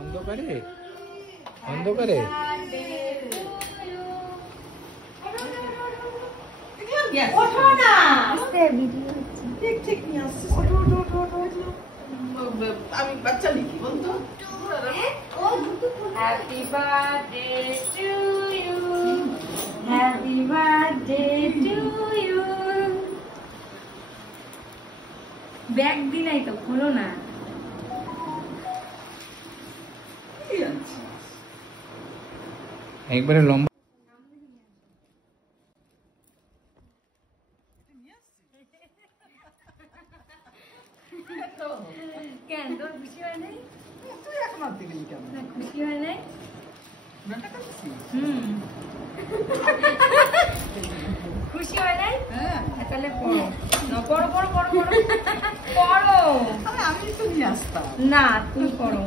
অন্ধকারে অন্ধকারে ওঠো না, আস্তে ভিডিও হচ্ছে। ঠিক ঠিক নিয়ে আসছে। ওঠো ওঠো ওঠো ওঠো। আমি বাচ্চা লিখি বলতো। Happy birthday to you, happy birthday to you. Bag দিলাই তো, খোলো না। একবারে লম্বা কেন তোর খুশি হয় নাই? তুই এখন আর দিবি কেন? না খুশি হয় নাই? হুম। খুশি হয় নাই? হ্যাঁ। তাহলে পড়ো। না, পড়ো পড়ো পড়ো পড়ো পড়ো। আমি তো নিয়ে আসতাম। না তুমি পড়ো।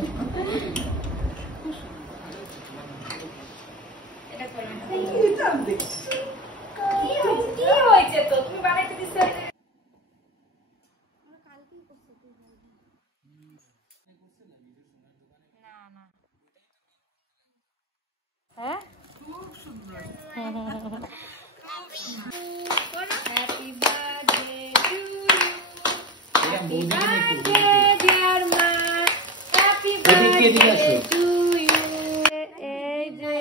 এটা করো। এটা দেখছি। কি হয়েছে তো? তুমি বানাইতে দিছো? না না। হ্যাঁ? খুব সুন্দর। Happy birthday to you. Happy birthday dear ma. Happy birthday to you. এই যে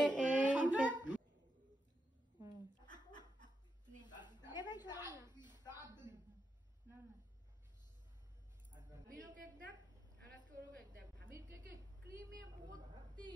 ভাবির কেক দেখ, আর আজকে ওরও কেক দেখ। ভাবির কেকে ক্রিমে ভর্তি।